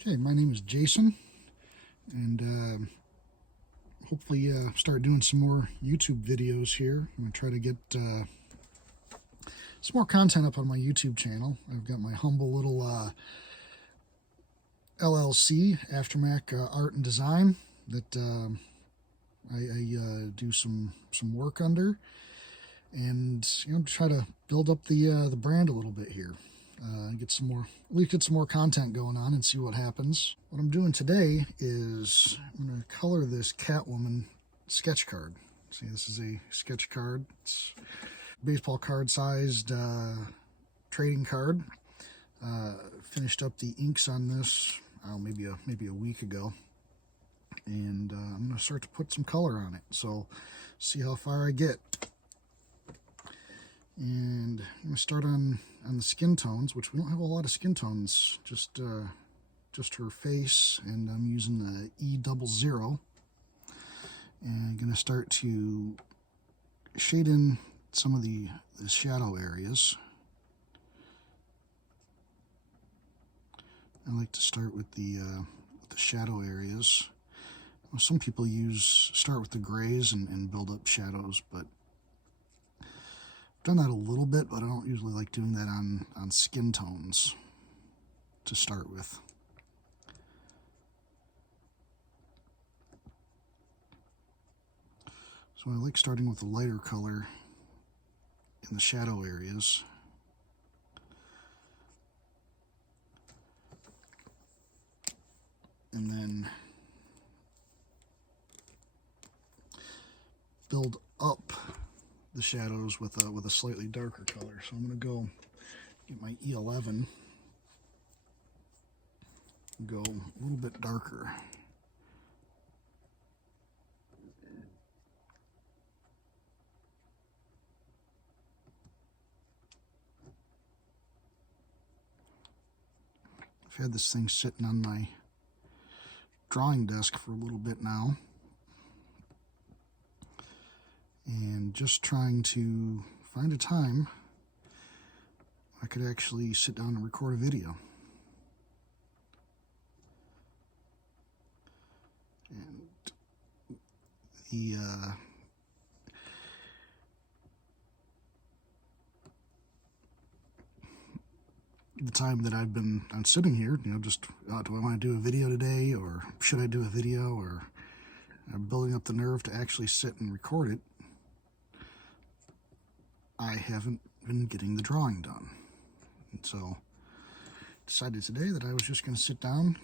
Okay, my name is Jason, and hopefully start doing some more YouTube videos here. I'm going to try to get some more content up on my YouTube channel. I've got my humble little LLC, Aftermath Art and Design, that I do some work under, and try to build up the brand a little bit here. Get some more, at least get some more content going on and see what happens. What I'm doing today is I'm going to color this Catwoman sketch card. See, this is a sketch card. It's a baseball card sized trading card. Finished up the inks on this maybe a week ago, and I'm going to start to put some color on it. So see how far I get. And I'm going to start on the skin tones, which we don't have a lot of skin tones, just her face, and I'm using the E00. And I'm going to start to shade in some of the shadow areas. I like to start with the shadow areas. Well, some people start with the grays and build up shadows, but I've done that a little bit, but I don't usually like doing that on skin tones to start with. So I like starting with a lighter color in the shadow areas. And then build up the shadows with a slightly darker color. So I'm going to go get my E11, go a little bit darker. I've had this thing sitting on my drawing desk for a little bit now, and just trying to find a time I could actually sit down and record a video. And the time that I'm sitting here, just do I want to do a video today, or should I do a video, or I'm building up the nerve to actually sit and record it. I haven't been getting the drawing done, and so decided today that I was just going to sit down,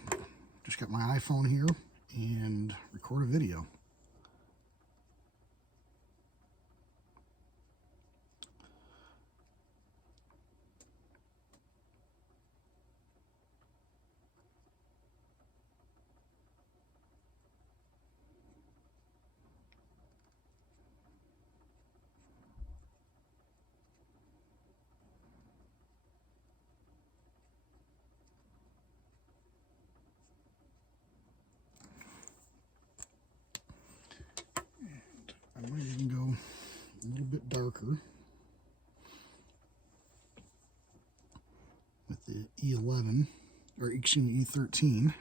just got my iPhone here, and record a video. I might even go a little bit darker with the E11, or excuse me, E13.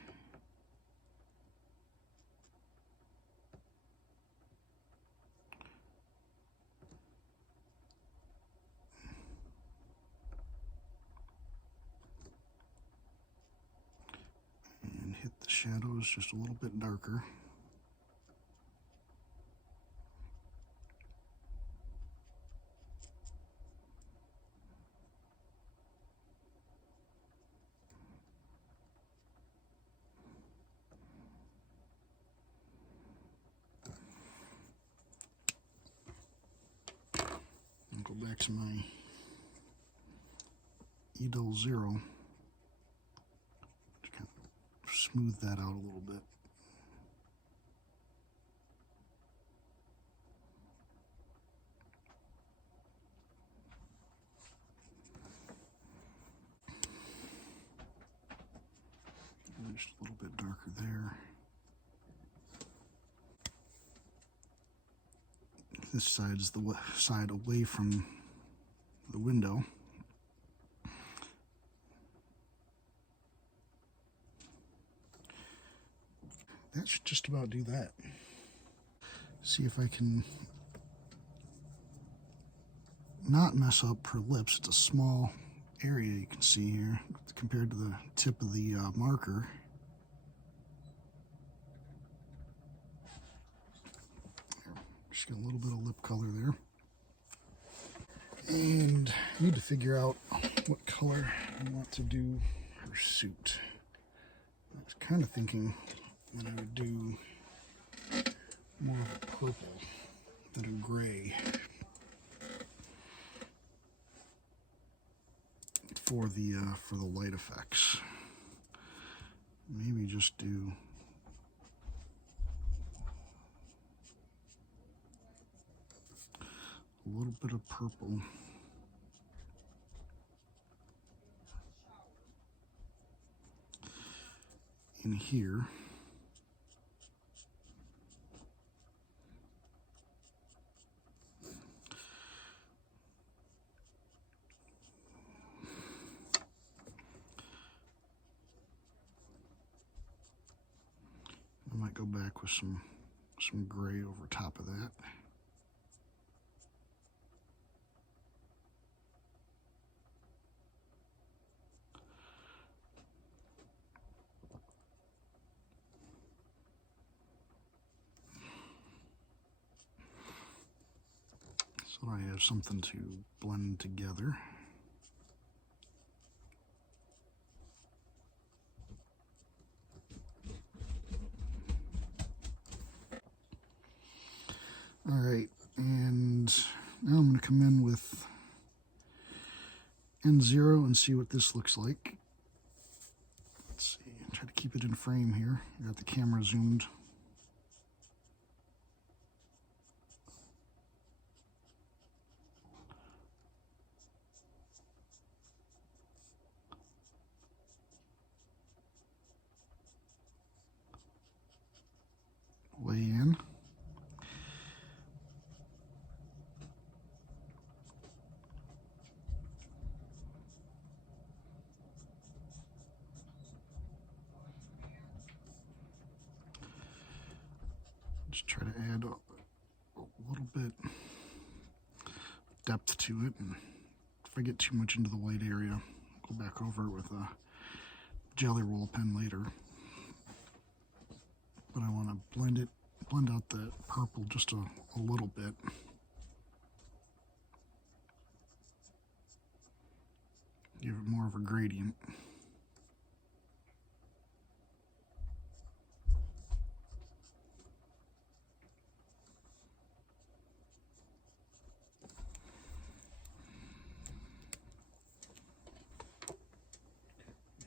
And hit the shadows just a little bit darker. Go back to my E00, to kind of smooth that out a little bit. Just a little bit darker there. This side is the side away from the window. that should just about do that. See if I can not mess up her lips. It's a small area you can see here compared to the tip of the marker. Just got a little bit of lip color there. And I need to figure out what color I want to do her suit. I was kind of thinking that I would do more of a purple than a gray for the light effects. Maybe just do a little bit of purple in here. I might go back with some gray over top of that. So I have something to blend together. All right, and now I'm going to come in with N0 and see what this looks like. Let's see, try to keep it in frame here. I got the camera zoomed. Way in. Just try to add a little bit depth to it, and if I get too much into the white area, go back over it with a jelly roll pen later. But I want to blend out the purple just a little bit. Give it more of a gradient.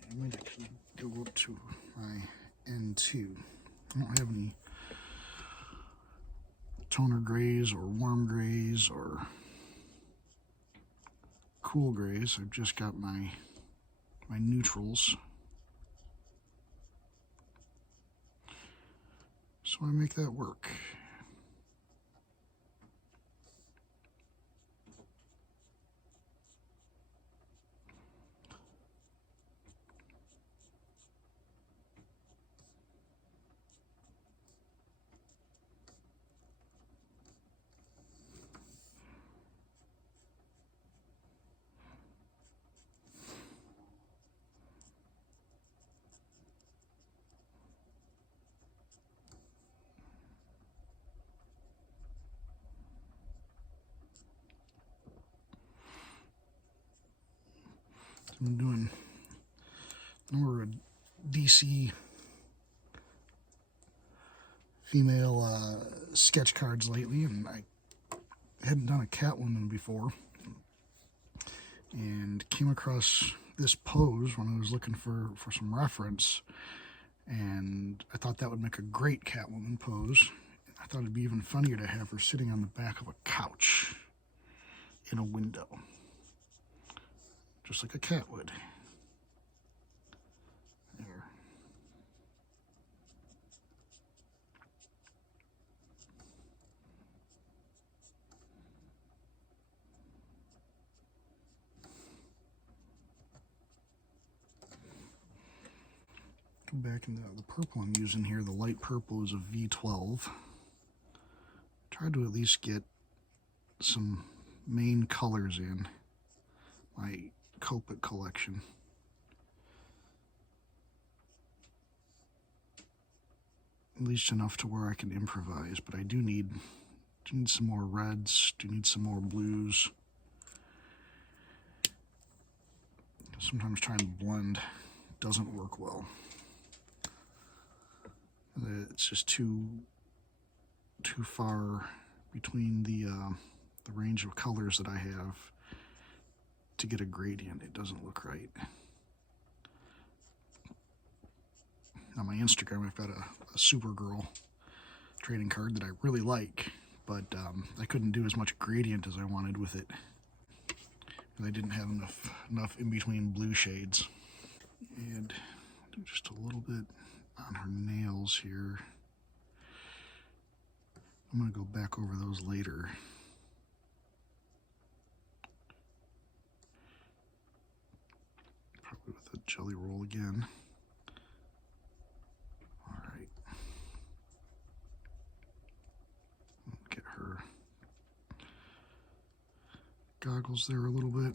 I might actually go up to my N2. I don't have any toner grays or warm grays or cool grays. I've just got my neutrals. So I make that work. I'm doing a number of DC female sketch cards lately, and I hadn't done a Catwoman before, and came across this pose when I was looking for some reference, and I thought that would make a great Catwoman pose. I thought it'd be even funnier to have her sitting on the back of a couch in a window, just like a cat would. There. go back in the purple I'm using here. The light purple is a V12. Tried to at least get some main colors in my Copic collection. At least enough to where I can improvise, but I do need some more reds, do need some more blues. Sometimes trying to blend doesn't work well. It's just too far between the range of colors that I have to get a gradient. It doesn't look right. On my Instagram, I've got a Supergirl trading card that I really like, but I couldn't do as much gradient as I wanted with it. I didn't have enough in between blue shades. And do just a little bit on her nails here. I'm going to go back over those later. Probably with a jelly roll again. All right. Get her goggles there a little bit.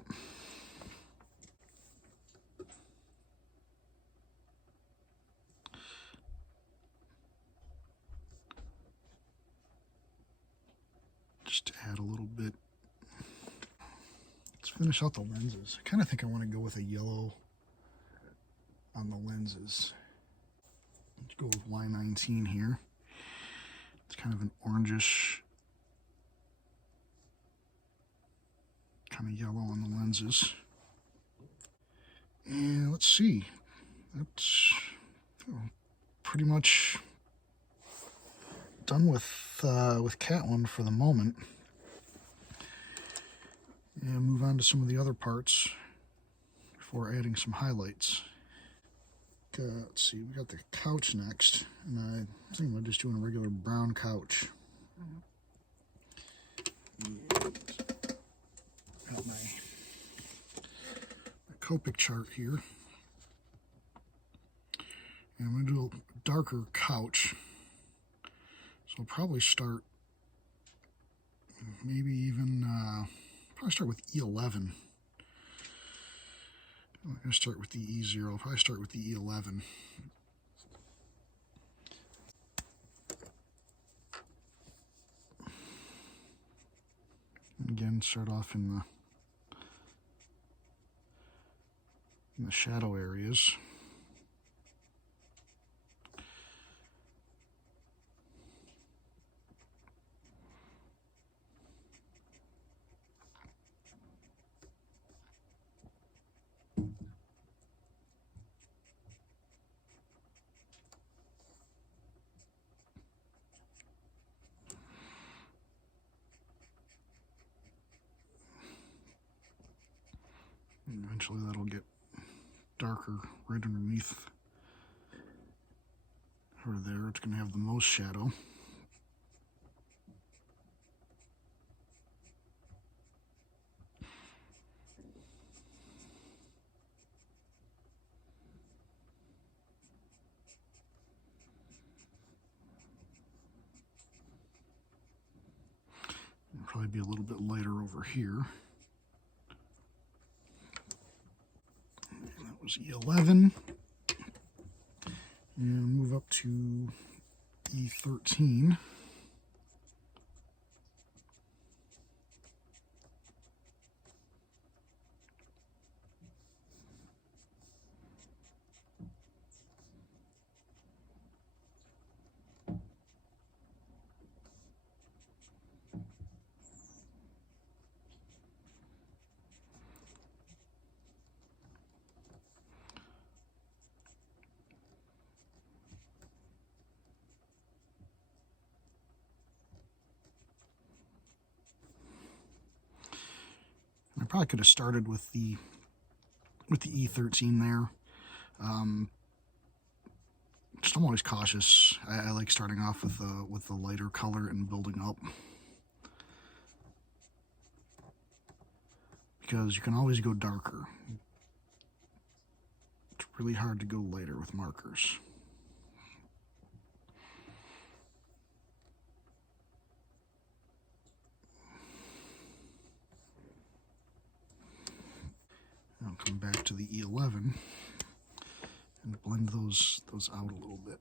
Just to add a little bit. Let's finish out the lenses. I kind of think I want to go with a yellow on the lenses. Let's go with Y19 here. It's kind of an orangish kind of yellow on the lenses. And let's see. That's pretty much done with Catwoman for the moment. And move on to some of the other parts before adding some highlights. Let's see, we got the couch next, and I think I'm just doing a regular brown couch. And got my Copic chart here. And I'm going to do a darker couch. So I'll probably start, maybe even, probably start with E11. I'm going to start with the E0. I'll probably start with the E11. And again, start off in the shadow areas. And eventually that'll get darker right underneath her there. It's going to have the most shadow. It'll probably be a little bit lighter over here. That was E11. And move up to E13. I probably could have started with the E13 there. Just I'm always cautious. I like starting off with the lighter color and building up, because you can always go darker. It's really hard to go lighter with markers. I'll come back to the E11 and blend those out a little bit.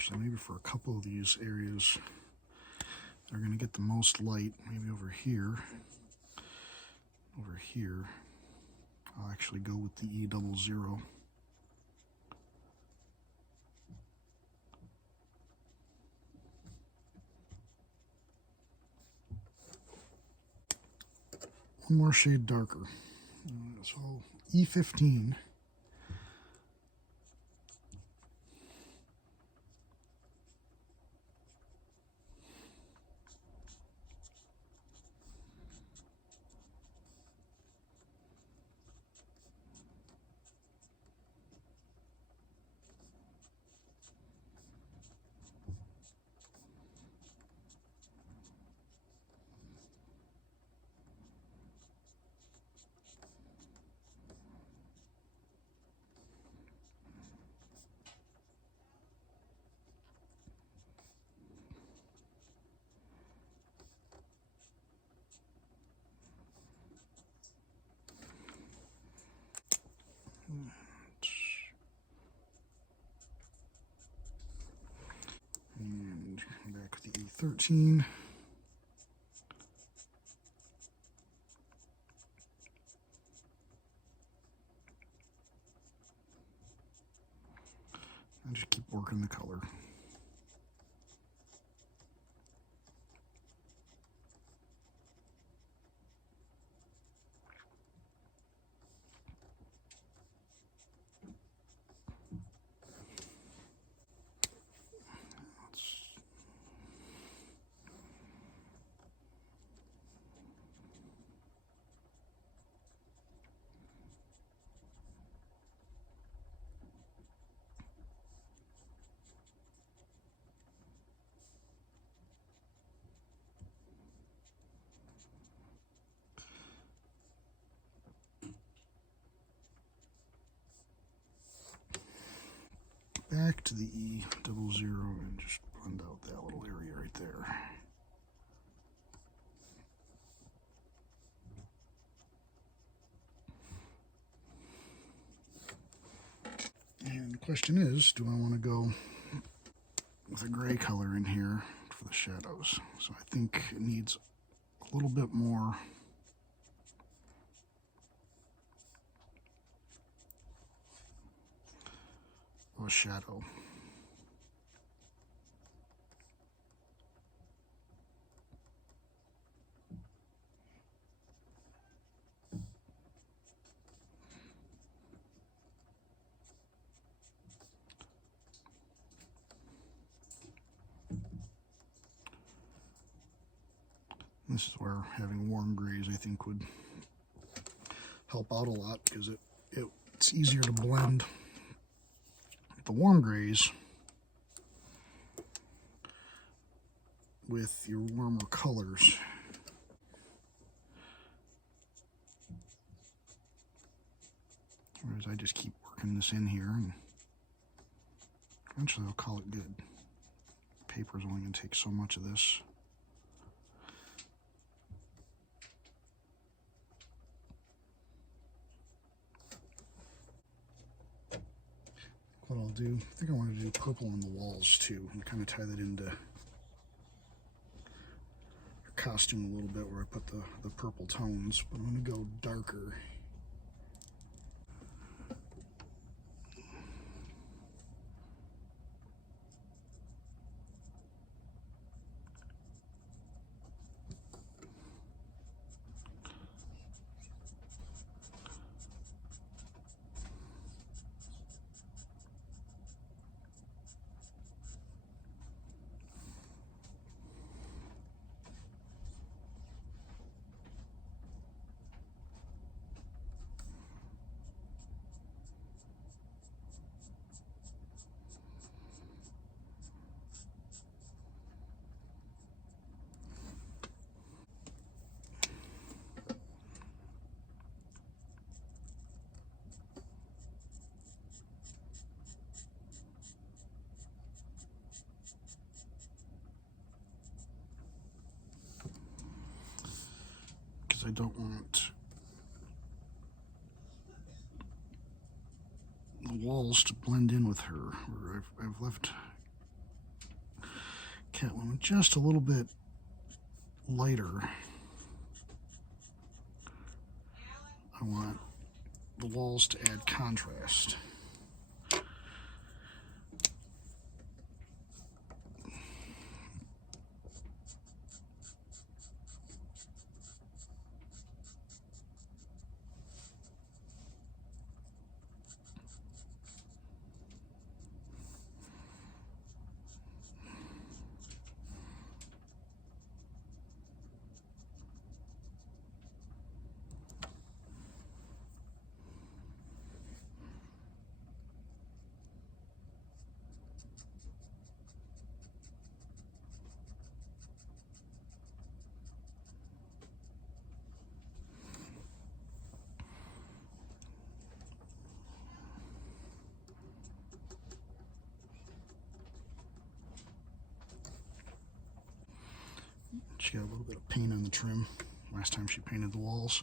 So maybe for a couple of these areas, they're going to get the most light. Maybe over here. Over here, I'll actually go with the E00. One more shade darker. So E15. And back with the E13. And just keep working the color. Back to the E00 and just blend out that little area right there. And the question is, do I want to go with a gray color in here for the shadows? So I think it needs a little bit more of a shadow. This is where having warm grays, I think, would help out a lot, because it's easier to blend the warm grays with your warmer colors. Whereas I just keep working this in here, and eventually I'll call it good. Paper's only going to take so much of this. What I'll do, I think I want to do purple on the walls too, and kind of tie that into your costume a little bit, where I put the purple tones, but I'm going to go darker. because I don't want the walls to blend in with her. Or I've left Catwoman just a little bit lighter. I want the walls to add contrast. She got a little bit of paint on the trim last time she painted the walls.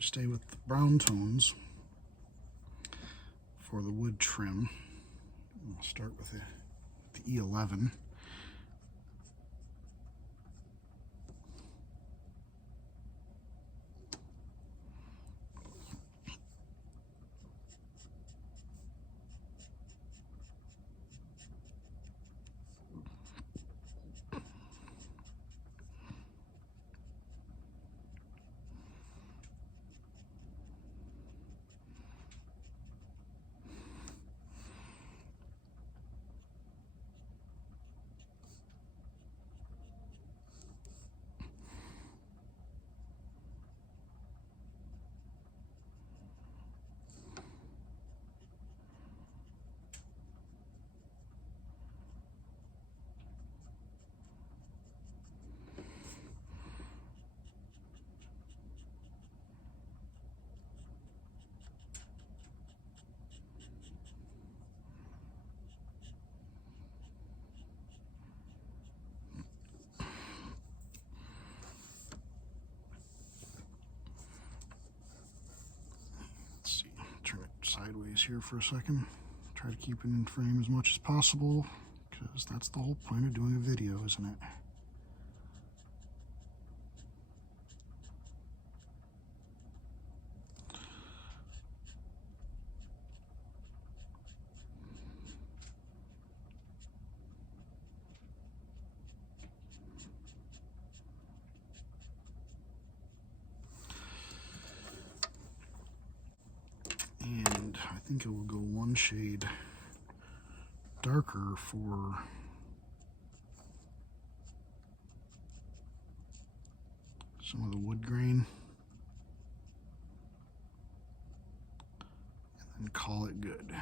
Stay with the brown tones for the wood trim. We'll start with the E11. Turn it sideways here for a second. Try to keep it in frame as much as possible, because that's the whole point of doing a video, isn't it? And I think it will go one shade darker for some of the wood grain, and then call it good.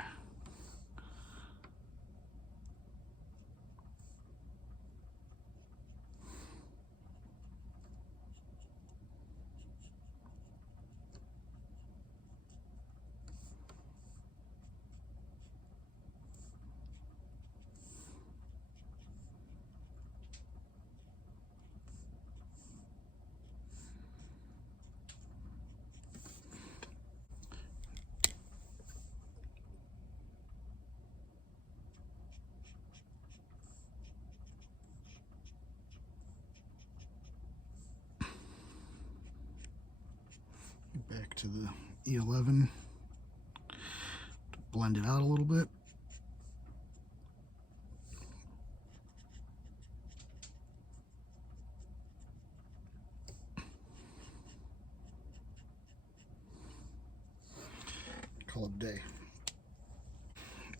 Back to the E11 to blend it out a little bit. Call it a day.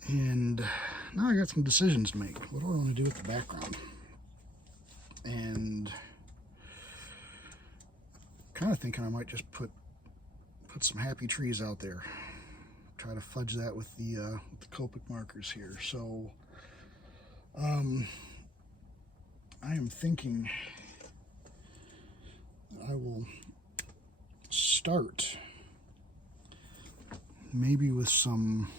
And now I got some decisions to make. What do I want to do with the background? And kind of thinking I might just put some happy trees out there. Try to fudge that with the Copic markers here. So I am thinking that I will start maybe with some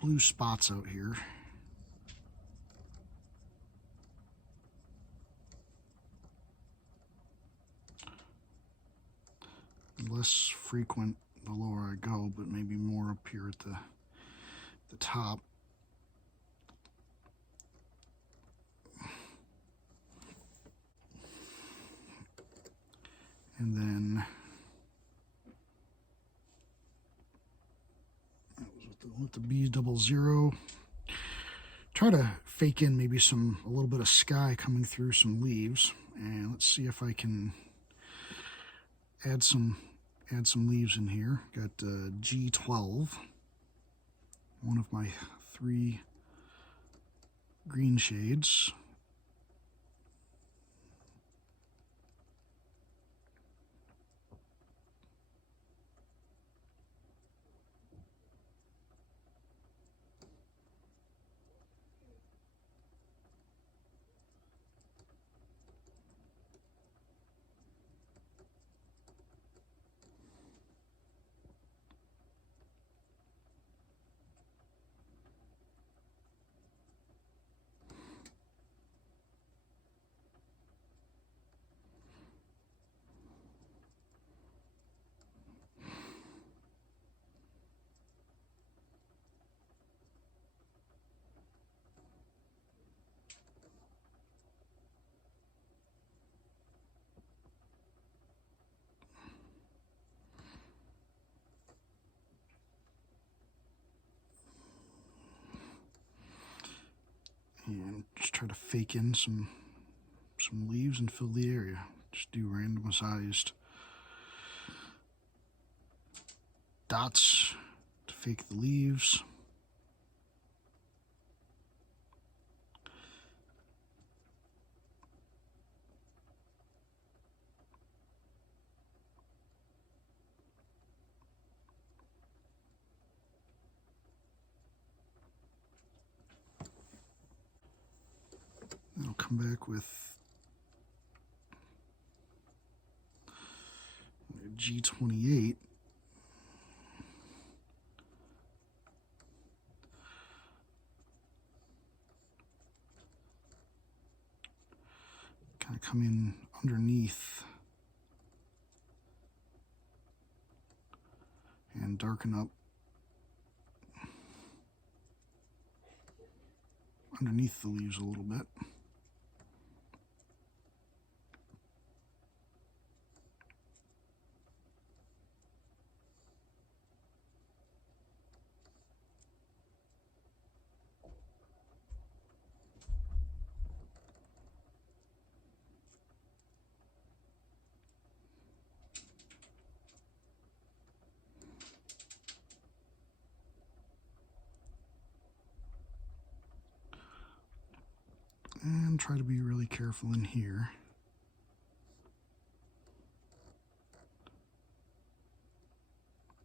blue spots out here. less frequent the lower I go, but maybe more up here at the top. And then that was with the B00. Try to fake in maybe a little bit of sky coming through some leaves, and let's see if I can add some leaves in here. Got G12, one of my 3 green shades. And just try to fake in some leaves and fill the area. Just do random sized dots to fake the leaves. I'll come back with G28. Kind of come in underneath and darken up underneath the leaves a little bit. And try to be really careful in here.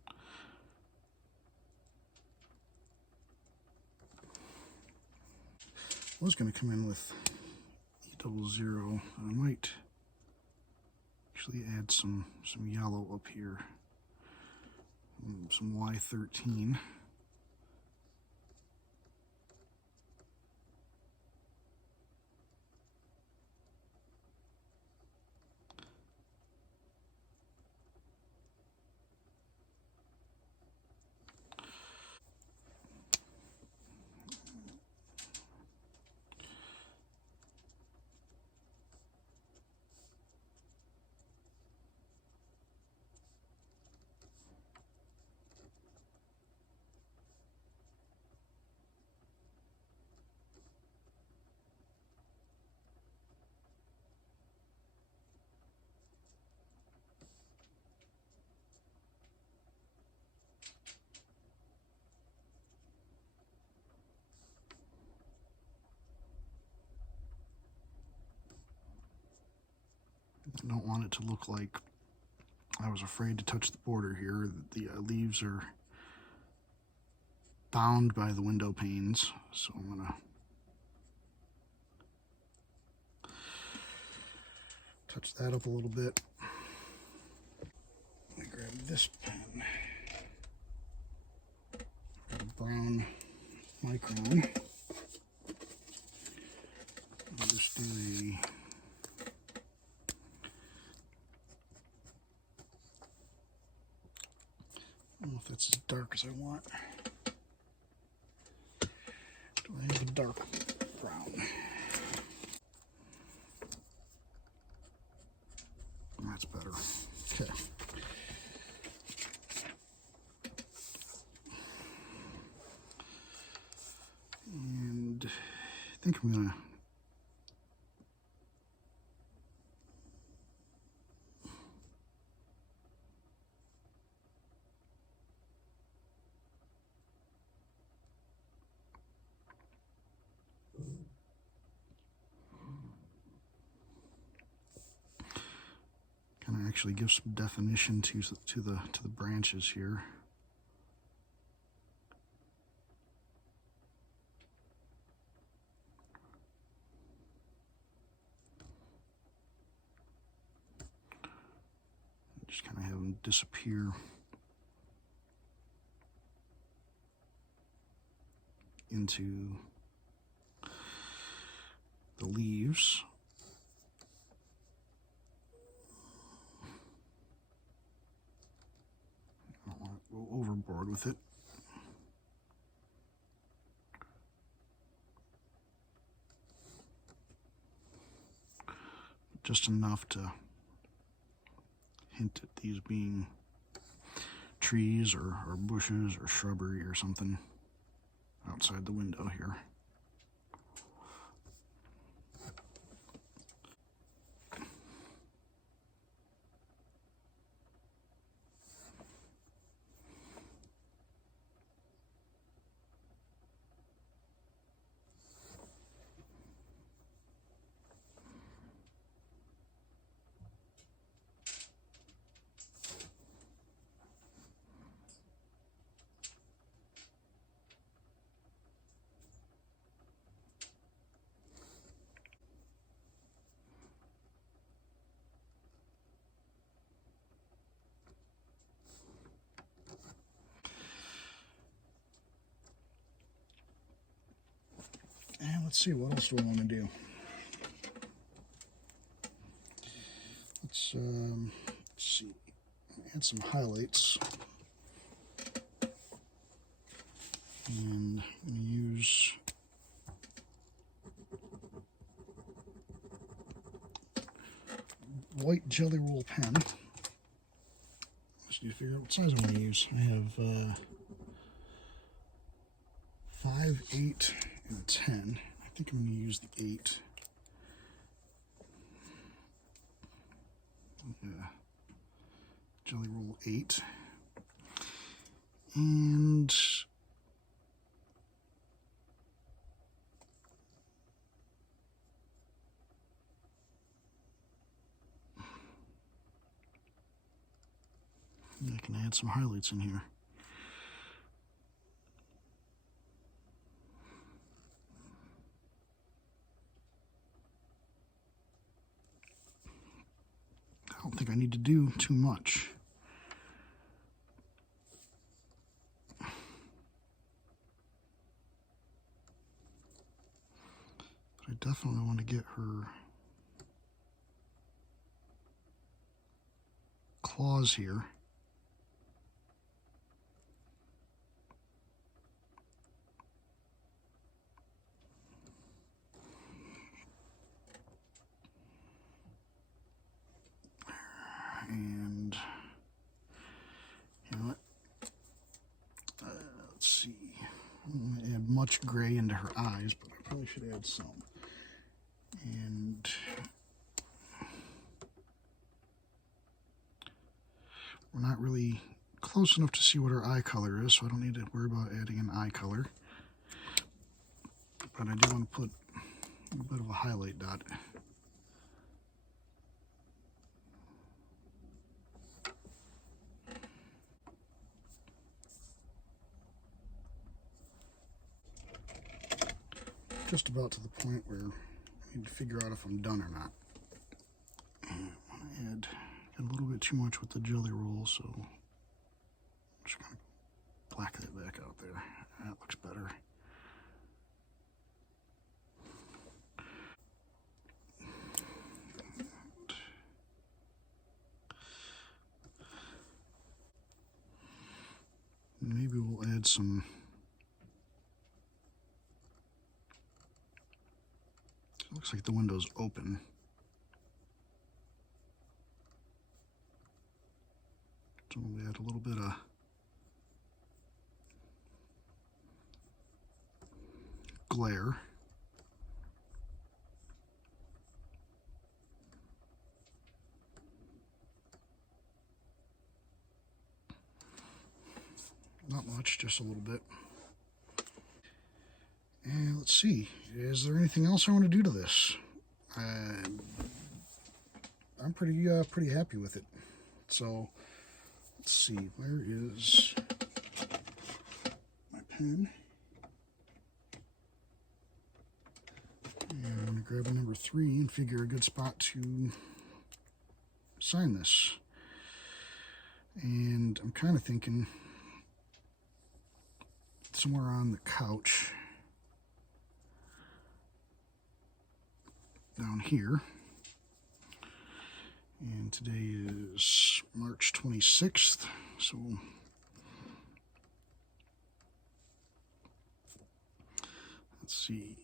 I was going to come in with E00. I might actually add some yellow up here, some Y13. I don't want it to look like I was afraid to touch the border here. The leaves are bound by the window panes, so I'm going to touch that up a little bit. Let me grab this pen. Got a brown micron. I'll just do I want. Do I have a dark brown? That's better. Okay. And I think I'm gonna actually give some definition to the branches here. Just kind of have them disappear into the leaves. I don't want to go overboard with it. Just enough to hint at these being trees or bushes or shrubbery or something outside the window here. And let's see, what else do I want to do? Let's see, add some highlights. And I'm going to use white Jelly Roll pen. Just need to figure out what size I want to use. I have 5, 8, and 10. I think I'm going to use the 8. Jelly Roll 8. And I can add some highlights in here. I don't think I need to do too much. But I definitely want to get her claws here. And you know what? Let's see. I don't want to add much gray into her eyes, but I probably should add some. And we're not really close enough to see what her eye color is, so I don't need to worry about adding an eye color. But I do want to put a bit of a highlight dot. Just about to the point where I need to figure out if I'm done or not. And I want to add a little bit too much with the Jelly Roll, so I'm just going to blacken it back out there. That looks better. Maybe we'll add some looks like the window's open. So we add a little bit of glare. Not much, just a little bit. And let's see, is there anything else I want to do to this? I'm pretty happy with it. So let's see, where is my pen? And I'm going to grab a number 3 and figure a good spot to sign this. And I'm kind of thinking somewhere on the couch down here. And today is March 26th, so let's see.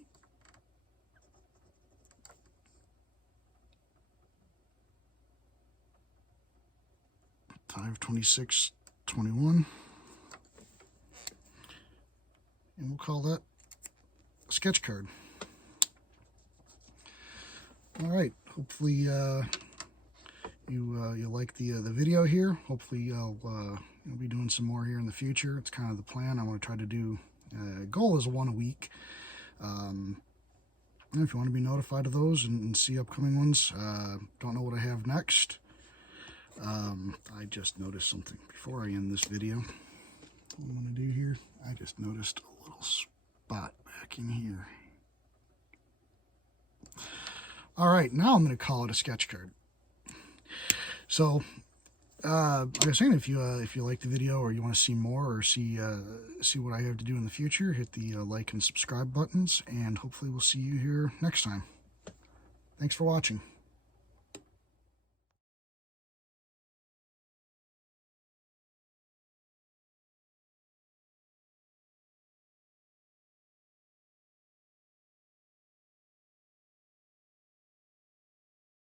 Five 26/21, and we'll call that a sketch card. All right, hopefully you like the video here. Hopefully I'll be doing some more here in the future. It's kind of the plan. I want to try to do goal is 1 a week. And if you want to be notified of those and see upcoming ones, don't know what I have next. I just noticed something before I end this video. What I'm going to do here, I just noticed a little spot back in here. All right, now I'm going to call it a sketch card. So, like I was saying, if you like the video or you want to see more or see what I have to do in the future, hit the like and subscribe buttons, and hopefully we'll see you here next time. Thanks for watching.